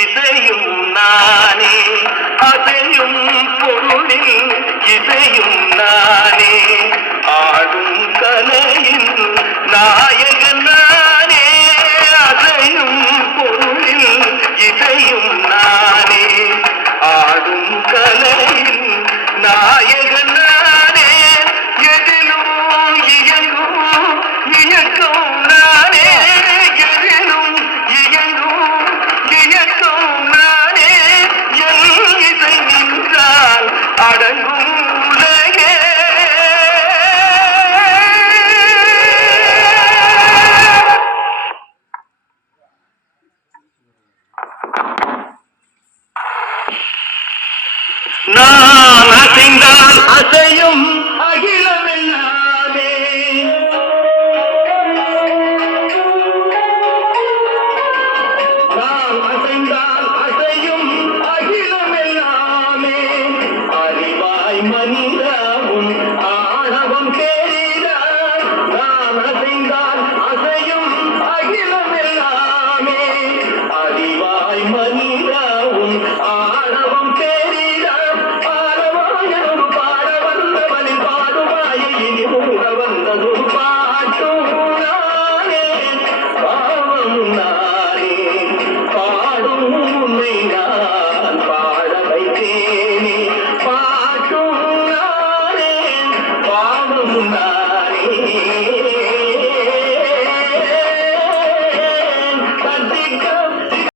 இசையும் நானே, அசையும் பொருளில் இசையும் நானே, ஆடும் கலையின் நாயகன் நானே, அசையும் பொருளில் இசையும் நானே, ஆடும் கலையின் நாயகன் நானே, எதிலும் இயங்கும் இயக்கம் நானே, எதிலும் இயங்கும் இயக்கம் நானே, என் இசை நின்றால் அடங்கும் உலகே. நான் அசைந்தால் அசையும்